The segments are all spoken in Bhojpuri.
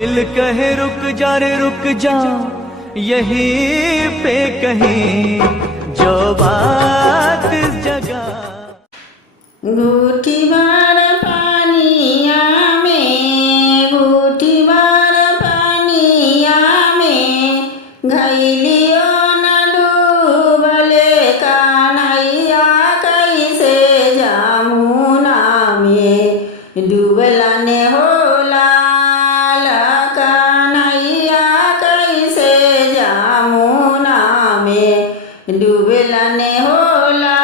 दिल कहे रुक जा रे रुक जा, यहीं पे कहीं जो बात इस जगह। घूटी बार पानिया में, घूटी बार पानिया में, घैलियो न डूबले कान्हैया कैसे जमुना में डूबला ने होला कान्हैया कैसे जमुना में डूबला ने होला।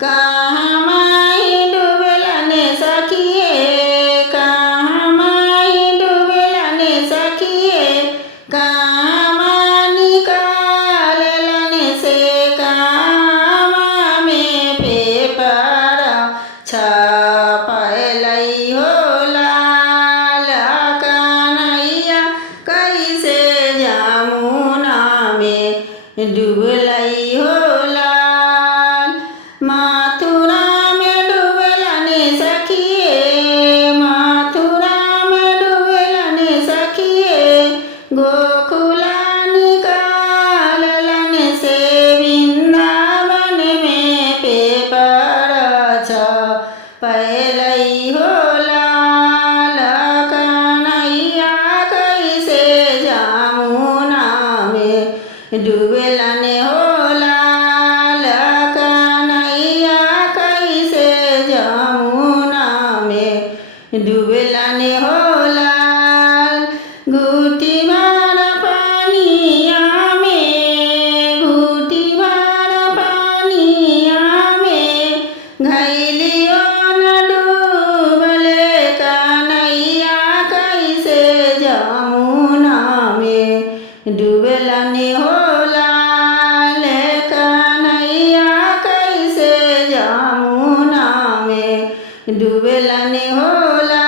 कहाँ माही डूबला ने सखिए, कहाँ माही डूबला ने सखिए, कहाँ माँ निकालला ने से कहाँ में पेपर छपैलै होला कान्हैया कैसे जमुना में डूबलै होला। मथुरा में डूबला ने सखिए, मथुरा में डूबला ने सखिए, गोकुला निकालला ने से वृंदावन में पेपर छपैलै होला कान्हैया कैसे जमुना में डूबला ने होला कान्हैया कैसे जमुना में डूबला ने होला। घूटी बार पानिया में, घूटी बार पानिया में, घैलियो न डूबले कान्हैया कैसे जमुना में डूबला ने होला कान्हैया कैसे जमुना में डूबला ने होला।